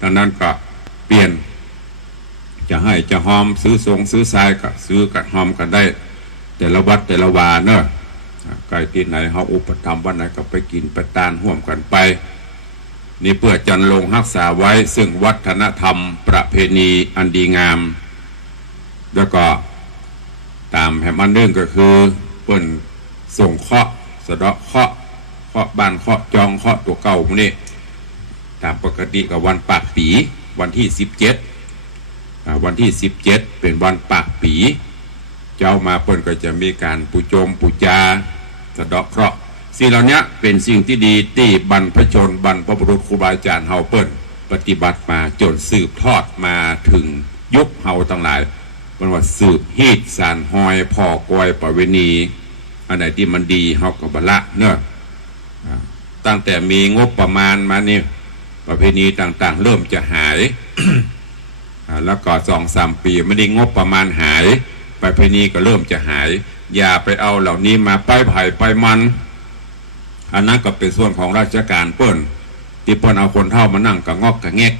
ดังนั้นก็เปลี่ยนจะให้จะหอมซื้อซื้อทรายก็ซื้อกับหอมกันได้แต่ละวัดแต่ละวาเนาะใกล้ที่ไหนเขาอุปถัมภ์วันไหนก็ไปกินไปตานห่วมกันไปนี่เพื่อจันลงรักษาไว้ซึ่งวัฒนธรรมประเพณีอันดีงามแล้วก็ตามแห่งอันเรื่องก็คือเปิ้นส่งเคราะห์สะเดาะเคราะห์บ้านเคราะห์จองเคราะห์ตัวเก่าพวกนี้ตามปกติกับวันปากปีวันที่17วันที่17เป็นวันปากปีเจ้ามาเปิ้นก็จะมีการปูโจมปูจาสะเดาะเคราะห์สิ่งเหล่านี้เป็นสิ่งที่ดีที่บรรพชนบรรพบุรุษครูบาอาจารย์เฮาเปิ้นปฏิบัติมาจนสืบทอดมาถึงยุคเฮาทั้งหลายเป็นว่าสืบฮีดสานหอยพ่อกอยประเวณีอันไหนที่มันดีเฮาก็บ่ละเนอะตั้งแต่มีงบประมาณมานี่ประเพณีต่างๆเริ่มจะหาย แล้วก็ 2-3 ปีไม่ได้งบประมาณหายประเพณีก็เริ่มจะหายอย่าไปเอาเหล่านี้มาป้ายไผ่ป้ายมันอันนั้นก็เป็นส่วนของราชการเปิ้นที่เปิ้นเอาคนเท่ามานั่งกะงอกกะแงก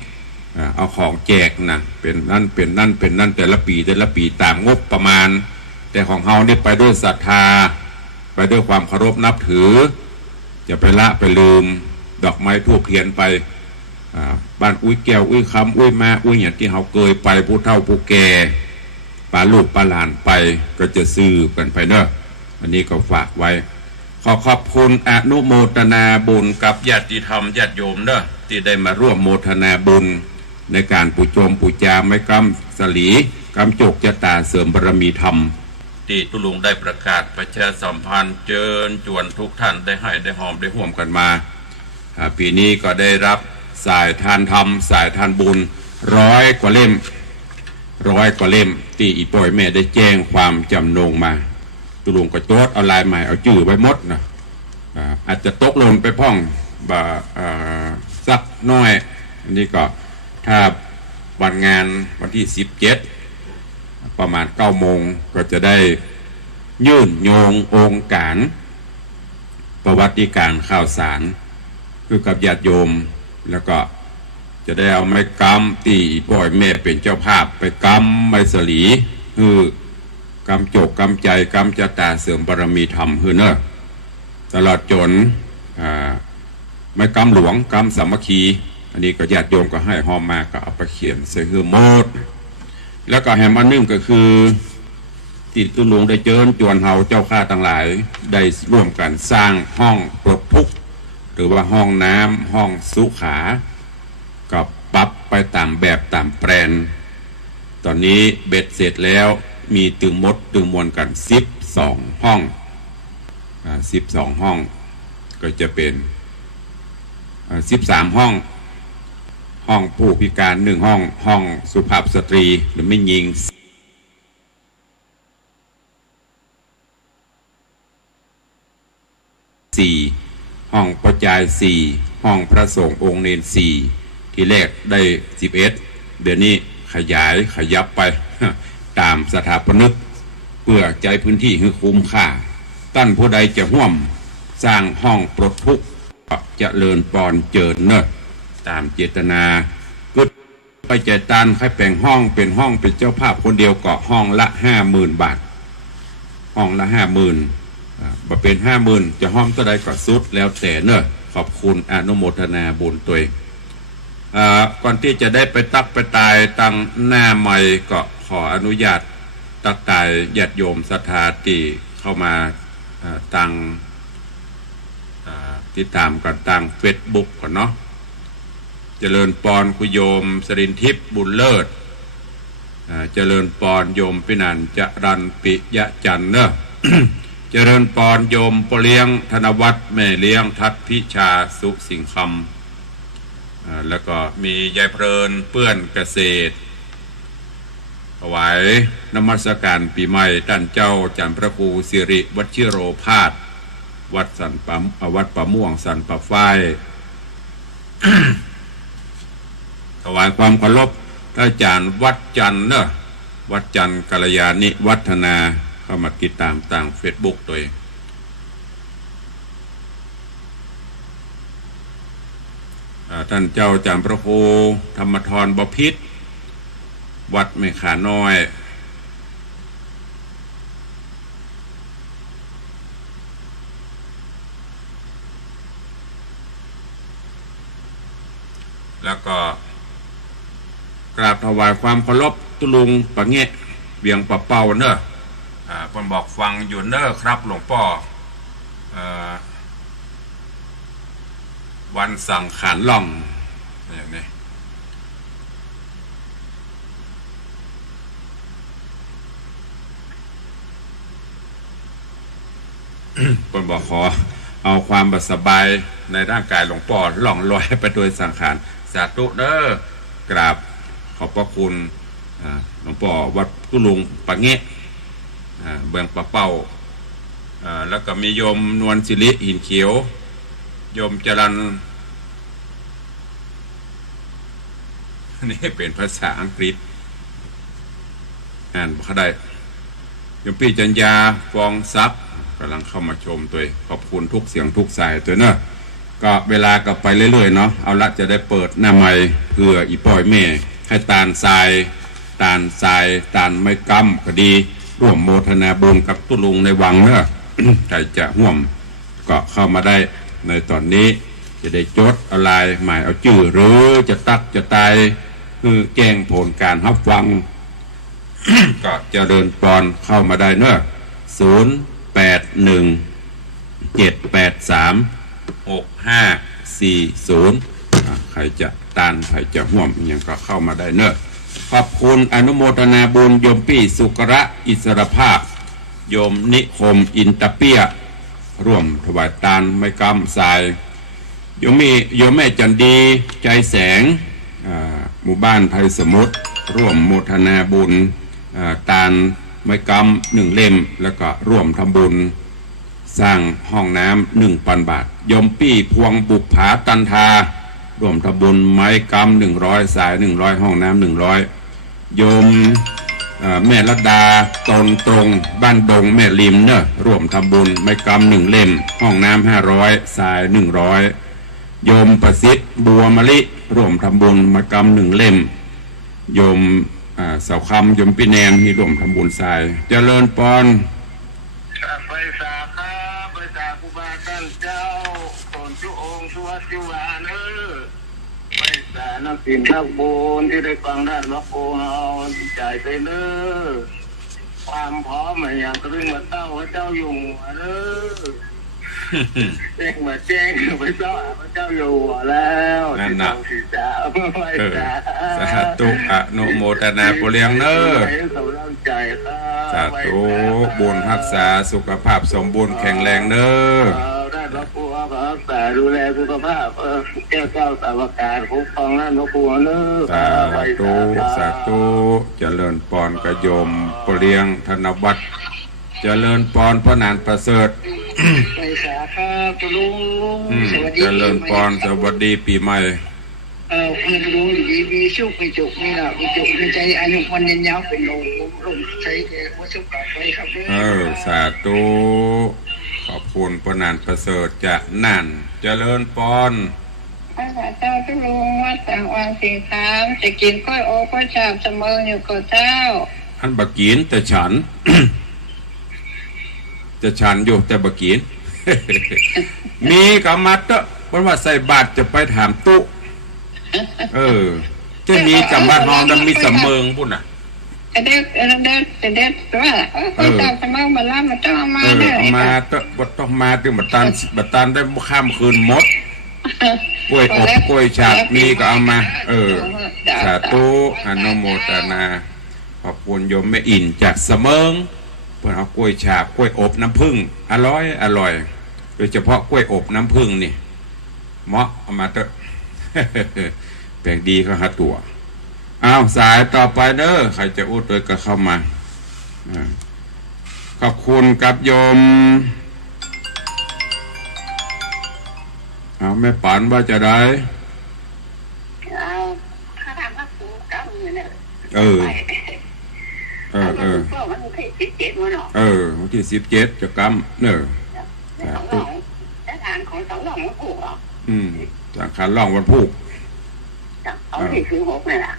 เอาของแจกนะเป็นนั่นเป็นนั่นเป็นนั่นแต่ละปีตามงบประมาณแต่ของเฮานี่ไปด้วยศรัทธาไปด้วยความเคารพนับถือจะไปละไปลืมดอกไม้ทูบเทียนไปบ้านอุ้ยแก้วอุ้ยคำอุ้ยแม่อุ้ยอย่างที่เฮาเคยไปผู้เฒ่าผู้แก่ปาลูกปาหลานไปก็จะซื้อกันไปเนอะอันนี้ก็ฝากไว้ขอบคุณอนุโมทนาบุญกับญาติธรรมญาติโยมเนอะที่ได้มาร่วมโมทนาบุญในการปูโจมปูจาไม้กำสลีกำจกชะตาเสริมบารมีธรรมที่ตุลุงได้ประกาศประชาสัมพันธ์เชิญชวนทุกท่านได้ให้ได้หอมได้ห่วมกันมาปีนี้ก็ได้รับสายทานธรรมสายทานบุญ100 กว่าเล่มที่อีป่อยแม่ได้แจ้งความจำนงมาตุลุงก็โต๊ดเอาลายใหม่เอาจื่อไว้หมดนะอาจจะตกหล่นไปพ่องสักน้อยอันนี้ก็ถ้าวันงานวันที่17ประมาณ9 โมงก็จะได้ยื่นโยงองค์การประวัติการข่าวสารคือกับญาติโยมแล้วก็จะได้เอาไม้กำที่ปล่อยแม่เป็นเจ้าภาพไปกำไม้สลีคือกำจกกำใจกำชะตาเสริมบารมีธรรมคือเนอะตลอดจนไม้กำหลวงกำสามัคคีอันนี้ก็ญาติโยมก็ให้หอมมาก็เอาไปเขียนใส่คือโมดแล้วก็แหมอันนึงก็คือที่ตุลุงได้เจิญจวนเฮาเจ้าข้าทั้งหลายได้ร่วมกันสร้างห้องปลดทุกข์หรือว่าห้องน้ำห้องสุขาก็ปรับไปตามแบบตามแปลนตอนนี้เบ็ดเสร็จแล้วมีตึงมดตึงมวลกัน12 ห้อง12 ห้องก็จะเป็น13 ห้องผู้พิการ1 ห้องสุภาพสตรีหรือไม่ยิง4 ห้องประจาย4 ห้องพระสงฆ์องค์เนร4ที่แรกได้11เดี๋ยวนี้ขยับไปตามสถาปนิกเพื่อใจพื้นที่ให้คุ้มค่าตั้นผู้ใดจะร่วมสร้างห้องปลดทุกข์เจริญปอนเจิญเนอะตามเจตนาก็ไปใจตันให้แปลงห้องเป็นห้องเป็นเจ้าภาพคนเดียวก็ห้องละ 50,000 บาทห้องละ 50,000บ่เป็น 50,000จะห้องเท่าใดก็สุดแล้วแต่เนอะ ขอบคุณอนุโมทนาบุญตัวเองก่อนที่จะได้ไปตักไปตายตั้งหน้าใหม่ก็ขออนุญาตตักตายญาติโยมศรัทธาที่เข้ามาตั้งติดตามกันตั้งเฟซบุ๊กก่อนเนาะเจริญปอนคุโยมสรินทิพย์บุญเลิศเจริญปอนโยมปินันจรันปิยะจันเนอะ เจริญปอนโยมปเลี้ยงธนวัฒน์แม่เลี้ยงทัดพิชาสุสิงคำแล้วก็มียายเพลินเปื้อนเกษตรถวายนมัสการปีใหม่ท่านเจ้าจันทร์พระครูสิริวชิโรภาสวัดสันปะวัดป่าม่วงสันป่าฝ้าย ถวายความเคารพท่านอาจารย์วัดจันทร์เนอะวัดจันทร์กัลยาณิวัฒนาเข้ามาติดตามต่างเฟซบุ๊กตัวเองท่านเจ้าจามพระครูธรรมธรบพิตรวัดแม่ขาน้อยแล้วก็กราบถวายความเคารพตุลุงปะเงะเวียงปะเป่าเนอะเพิ่นบอกฟังอยู่เนอะครับหลวงพ่อวันสังขารล่องอย่างนี้เพิ่นบอกขอเอาความสบายในร่างกายหลวงพ่อล่องลอยไปโดยสังขารสาธุเนอะกราบขอบพระคุณหลวงพ่อวัดตุลุงปะเงะเบืองปะเป้าแล้วก็มีโยมนวลศิริหินเขียวโยมจรันนี่เป็นภาษาอังกฤษอ่านบ่ได้โยมพี่จัญญาฟองทรัพย์กำลังเข้ามาชมตัวขอบคุณทุกเสียงทุกสายตัวเนอะก็เวลาก็ไปเรื่อยๆเนาะเอาละจะได้เปิดหน้าไม้เพื่ออีป้อยแม่ให้ตาลทรายตาลไม่กำก็ดีร่วมโมทนาบุญกับตุลุงในวังเนอะ ใครจะห่วมก็เข้ามาได้ในตอนนี้จะได้จดอะไรหมายเอาชื่อหรือจะตัดจะตายคือแจ้งผลการรับฟัง ก็จะเดินปอนเข้ามาได้เนอะ0817836540ใครจะตานใครจะห่วมอย่างก็เข้ามาได้เนอะขอบคุณอนุโมทนาบุญโยมปี้สุกระอิสรภาพโยมนิคมอินตะเปียร่วมถวายตาลไม้กำทรายโยมแม่จันดีใจแสงหมู่บ้านไทยสมุทรร่วมโมทนาบุญตาลไม้กำ1 เล่มแล้วก็ร่วมทำบุญสร้างห้องน้ำ1,000 บาทโยมปี้พวงบุกผาตันทาร่วมทำบุญไม้กำ100สาย100ห้องน้ำ100โยมแม่ละดาตนตรงบ้านดงแม่ริมเนอะร่วมทำบุญไม้กำ1 เล่มห้องน้ำ500สาย100โยมประสิทธิ์บัวมะลิร่วมทำบุญไม้กำ1 เล่มโยมเสาคำโยมปีแนนที่ร่วมทำบุญทรายเจริญปอนไปสาขาไปสาคุบาท่านเจ้าตนทุองค์สุวัติวาเนอไปสานักสินนักบุญที่ได้ฟังด้านพระโคเอาใจไปเนอความพร้อมอย่างกระดึงมาเต้าพระเจ้าอยู่เนอแจ้งมาแจ้งพระเจ้าอยู่แล้วนั่นน่ะสาธุอนุโมทนาปุเรียงเนอสาธุบุญรักษาสุขภาพสมบูรณ์แข็งแรงเนอได้พระครูรักษาดูแลสุขภาพแก้วเจ้าสาวการคุ้มครองนั่นพระครูเนอสาธุเจริญปอนกระยมปุเรียงธนวัฒน์เจริญปอนพระนานประเสริฐไปสาขาปลุงสวัสดีเจริญปอนสวัสดีปีใหม่คุณรู้อยู่ดีมีชุกไปจุกนี่นะไปจุกในใจอายุวันยืนยาวเป็นลมใช้แก่วัชุกกลับไปครับสาธุขอบคุณพระนานประเสริฐจะนั่นเจริญปอนพระเจ้าทุลุงวัดต่างวันสีคามจะกินก้อยโอ้ก้อยชาบเสมออยู่กับเจ้าอันบักกินแต่ฉัน จะฉันอยู่แต่บักกิน มีกรรมัด เพราะว่าใส่บาตรจะไปถามตุ๊จะมีจำบ้านน้องนั้นมีสำเมิงพุ่นน่ะเด็กว่าไปตามสมังมาล่ามาต้องมาเนี่ยมาต้องมาถึงบัตรตันได้ข้ามคืนมดกล้วยอบกล้วยฉาบมีก็เอามาสาธุอนุโมทนาขอบคุณโยมแม่อินจากเสมิงเพื่อนเอากล้วยฉาบกล้วยอบน้ำผึ้งอร่อยโดยเฉพาะกล้วยอบน้ำผึ้งนี่เหมาะเอามาเถอะแปลงดีเขาหาตัวเอาสายต่อไปเด้อใครจะอุดโดยก็เข้ามาขอบคุณกับโยมเอาแม่ปันว่าจะได้ถ้าทำว่าปูกัมเนี่ยวันที่17วันที่17จะกำเนอะทานของสองหล่องวันผูกสังขารล่องวันผูกเอาที่16นี่แหละ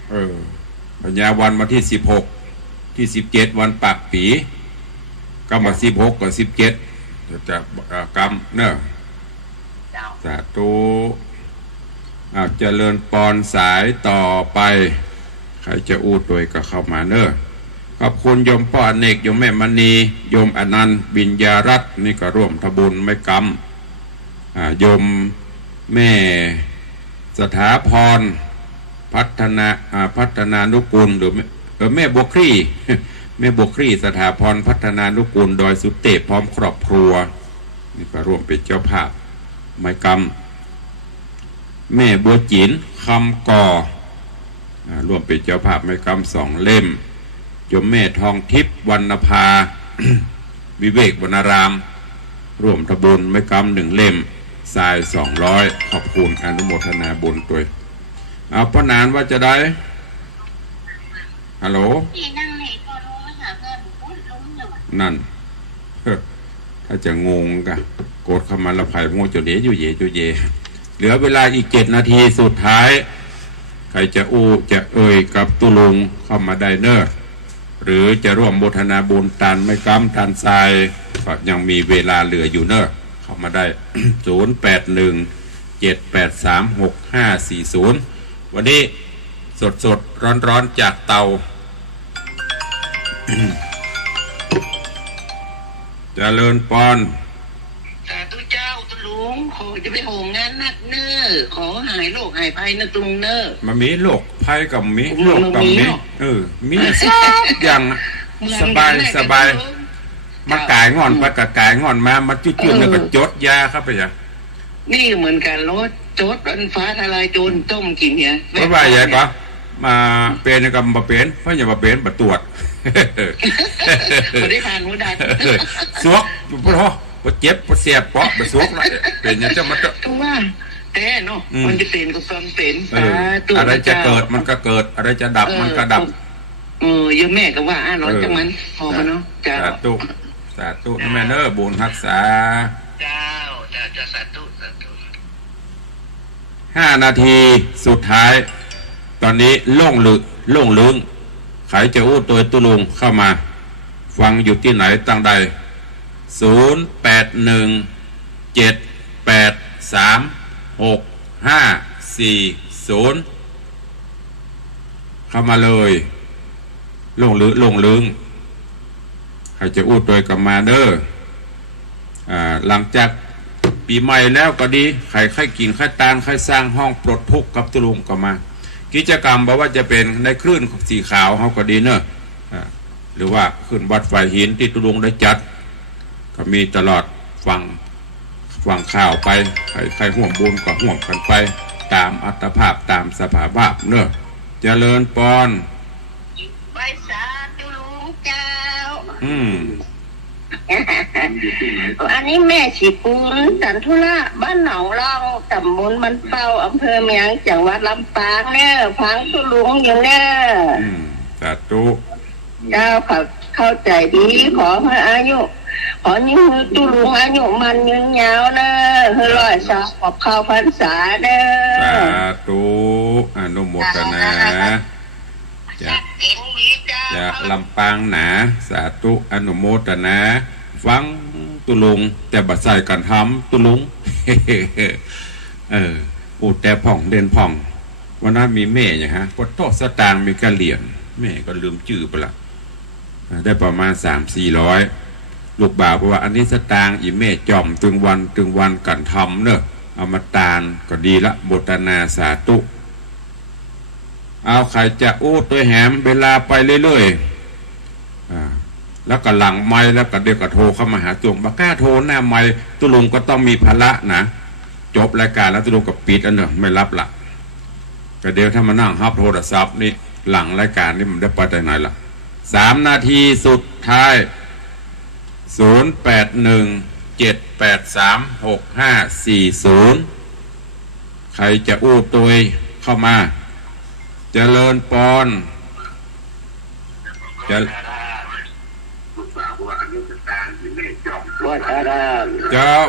ปัญญาวันที่16ที่17วันปากปีกำมา16กับ17จะกำเนอะสาธุเจริญปอนสายต่อไปใครจะอูดโดยก็เข้ามาเนอะขอบคุณโยมพ่ออเนกโยมแม่มณีโยมอนันต์บิญญารัตน์นี่ก็ร่วมทบุญไม่กำโยมแม่สถาพรพัฒนานุกูลหรือแม่บัวครี่แม่บัวครี่สถาพรพัฒนานุกูลดอยสุเตพพร้อมครอบครัวนี่ก็ร่วมเป็นเจ้าภาพไม่กำแม่บัวจินคำก่อร่วมเป็นเจ้าภาพไม่กำ2 เล่มโยมแม่ทองทิพย์วรรณภา วิเวกวรรณรามร่วมทบุญไม่กำ1 เล่มทราย200ขอบคุณอนุโมทนาบุญตัวเอาพ่อนานว่าจะได้ฮัลโหลนั่นถ้าจะงงกะกดเข้ามาละไผ่งูจุเดอยู่เยเหลือเวลาอีก7 นาทีสุดท้ายใครจะจะกับตุลุงเข้ามาได้เนอะหรือจะร่วมโมทนาบุญตันไม่กำตันทรายก็ยังมีเวลาเหลืออยู่เนอะเข้ามาได้ 0817836540 วันนี้สดร้อนจากเตา เจริญปอนสาธุเจ้าตุลุงขอจะไปโหงงานนักเนอขอหายโรคหายภัยนะตุลุงเนอมันมีโรคภัยกับมีโรคกับมีมีอย่างสบายมากายงอนไปกับกายงอนมาจุดๆแล้วก็จดยาเข้าไปอย่างนี่เหมือนกันรถจดอันฟ้าทลายโจรต้มกินเนี่ยเพราะว่าอย่างก็มาเป็นกับมาเป็นเพราะอย่ามาเป็นมาตรวจไม่ได้ทานหัวดันสวกเพราะเจ็บเสียบเปาะมาสวกเป็นอย่างจะมาเจาะว่าแต่เนาะมันจะเป็นก็ความเป็นอะไรจะเกิดมันก็เกิดอะไรจะดับมันก็ดับยมแม่ก็ว่าร้อนจังมันพอมาเนาะสาธุแม่เนอบุญรักษาเจ้าจะสาธุ5 นาทีสุดท้ายตอนนี้โล่งลึงใครจะอู้ตัวตุลุงเข้ามาฟังอยู่ที่ไหนตั้งใด0817836540เข้ามาเลยโล่งลึงใครจะอู้ตัวกับมาเด้อหลังจากปีใหม่แล้วก็ดีใครกินใครตานใครสร้างห้องปลดทุกข์กับตุลุงก็มากิจกรรมบอกว่าจะเป็นในคลื่นสีขาวเขาก็ดีเนอะหรือว่าขึ้นวัดไฟหินที่ตุลุงได้จัดก็มีตลอดฟังข่าวไปใครห่วงบุญก็ห่วงกันไปตามอัตภาพตามสภาพเนอะเจริญปอนใบสาตุลุงเจ้าอันนี้แม่ฉีปูนสันทุระบ้านหนองล่องตำบลมันเป่าอำเภอเมียงจังหวัดลำปางเนี่ยพังตุลุงอยู่เนี่ยสาธุเจ้าเข้าใจดีขอให้อายุขอยิ้มตุลุงอายุมันยืนยาวเนอะให้ร้อยสาวขอบข้าวพรรษาเด้อสาธุอนุโมทนาจากลำปางหนาสาธุอนุโมทนาฟังตุลุงแต่บัดใส่กันทำตุลุง อูดแต่ผ่องเด่นผ่องวันนั้นมีแม่อย่างฮะก็โต๊ะสตางค์มีกระเหรียญแม่ก็ลืมจื่อไปละได้ประมาณ300-400ลูกบ่าวบอกว่าอันนี้สตางค์อีแม่จอมตึงวันกันทำเนอะเอามาตาลก็ดีละบทนาสาธุเอาใครจะอู้ตัวแหมเวลาไปเรื่อยๆแล้วก็หลังไม้แล้วก็เดี๋ยวก็โทรเข้ามาหาจุงบักกล้าโทรหน้าไม้ตุลุงก็ต้องมีภาระนะจบรายการแล้วตุลุงก็ปิดอันเนอะไม่รับละก็เดี๋ยวถ้ามานั่งฮับโทรศัพท์นี่หลังรายการนี่มันได้ไปได้ไหนล่ะ3 นาทีสุดท้าย0817836540ใครจะอู้ตัวเข้ามาเจริญปอนจะ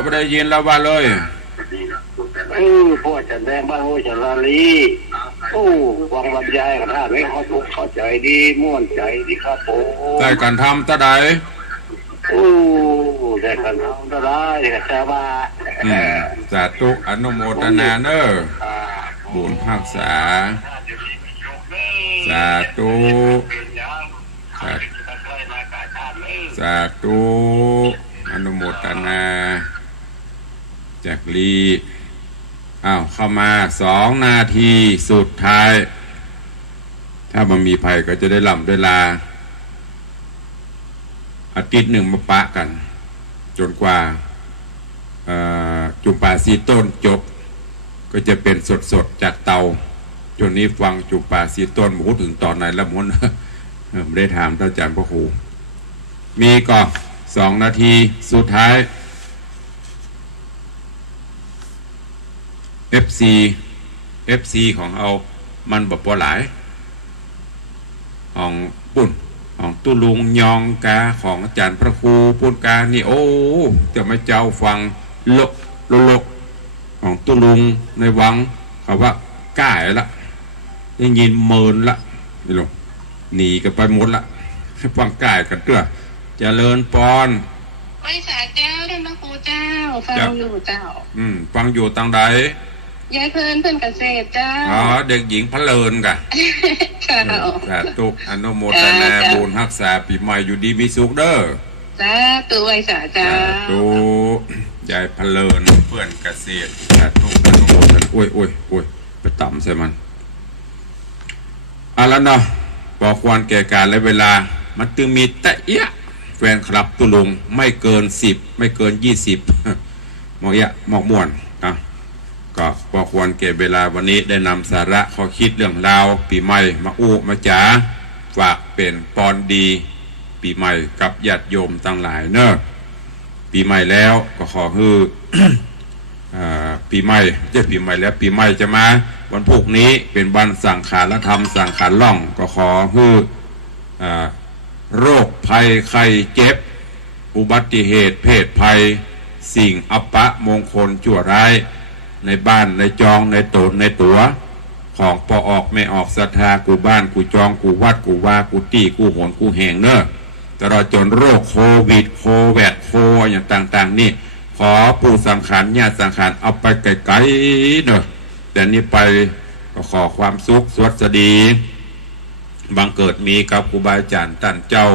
ไม่ได้ยินแล้วว่าเลยพ่อจะแดงบ้านพ่อจะลาลีวางลำไยกันท่าไม่เขาทุกเข้าใจดีม่วนใจดีครับผมได้การทำตะไดได้กันทำตะไดสบายสาธุอนุโมทนาเนอบุญภาคษาสาธุสาธุอนุโมทนาจากลีเข้ามา2 นาทีสุดท้ายถ้ามันมีภัยก็จะได้ล่ำได้ลาอาทิตย์หนึ่งมาปะกันจนกว่าจุ่มป่าซีต้นจบก็จะเป็นสดจากเตาจนนี้ฟังจุ่มป่าซีต้นหมูถึงตอนไหนแล้วมุนไม่ได้ถามท่านอาจารย์พระครูมีก็2 นาทีสุดท้ายFC ของเอามันแบบหลายของปุ่นของตุลุงยองกาของอาจารย์พระครูปุ่นกานี่โอ้จะมาเจ้าฟังลกของตุลุงในวังเขาว่าก่ายละได้ยินเมินละนี่ลงหนีกันไปหมดละให้ฟังก่ายกันเตื้อเจริญปอนไว้สาเจ้าได้มาครูเจ้าฟังอยู่เจ้าฟังอยู่ตังใดยายเพื่อนเกษตรเจ้าเด็กหญิงพะเลินกะสาธุอนุโมทนาบุญรักษาปีใหม่อยู่ดีมีสุขเด้อสาธุไว้สาเจ้าสาธุยายพะเลินเพื่อนเกษตรสาธุอนุโมทนาโอ้ยไปต่ำใส่มันแล้วเนาะพอควรแก่การและเวลามันจึงมีแต่เอี้ยแฟนคลับตุลุงไม่เกิน10ไม่เกิน20หมอกเอี้ยหมอกม่วนก็พอควรแก่เวลาวันนี้ได้นำสาระข้อคิดเรื่องราวปีใหม่มามาจ๋าฝากเป็นปอนดีปีใหม่กับญาติโยมทั้งหลายเนอะปีใหม่แล้วก็ขอให้ปีใหม่ปีใหม่แล้วปีใหม่จะมาวันพุธนี้เป็นวันสังขารธรรมสังขารล่องก็ขอให้โรคภัยไข้เจ็บอุบัติเหตุเพศภัยสิ่งอัปมงคลชั่วร้ายในบ้านในจองในตนในตัวของพอออกไม่ออกศรัทธากูบ้านกูจองกูวัดกูว่ากูตี้กูโหนกูแหงเนอะตลอดจนโรคโควิดโคแวดโคอย่างต่างๆนี่ขอปู่สังขารญาติสังขารเอาไปไกลๆเนอะแต่นี้ไปก็ขอความสุขสวัสดีบังเกิดมีกับครูบาอาจารย์ท่านเจ้า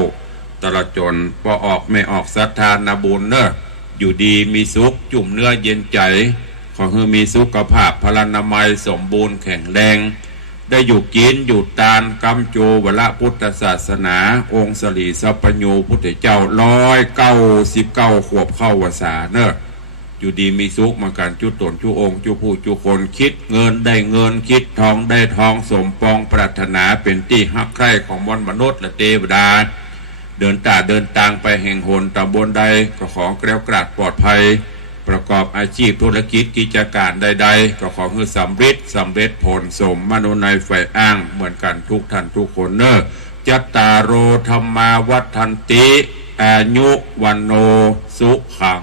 ตลอดจนพอออกไม่ออกศรัทธานาบุญเนอะอยู่ดีมีสุขจุ่มเนื้อเย็นใจขอให้มีสุขภาพพลานามัยสมบูรณ์แข็งแรงได้อยู่กินอยู่ตานกำโจวละพุทธศาสนาองค์สลีสัพพโญพุทธเจ้า199 ขวบเข้าวสาเนอะอยู่ดีมีสุขมาการจุตนจุองค์จุผู้จุคนคิดเงินได้เงินคิดทองได้ทองสมปองปรารถนาเป็นที่ฮักใคร่ของมนุษย์และเทวดาเดินทางไปแห่งหนตำบลใดก็ขอแกล้วกราดปลอดภัยประกอบอาชีพธุรกิจกิจการใดๆก็ขอให้สำเร็จผลสมมโนในไฟอ้างเหมือนกันทุกท่านทุกคนเนอะจัตตารโอธรรมาวัฏันติอายุวันโนสุขัง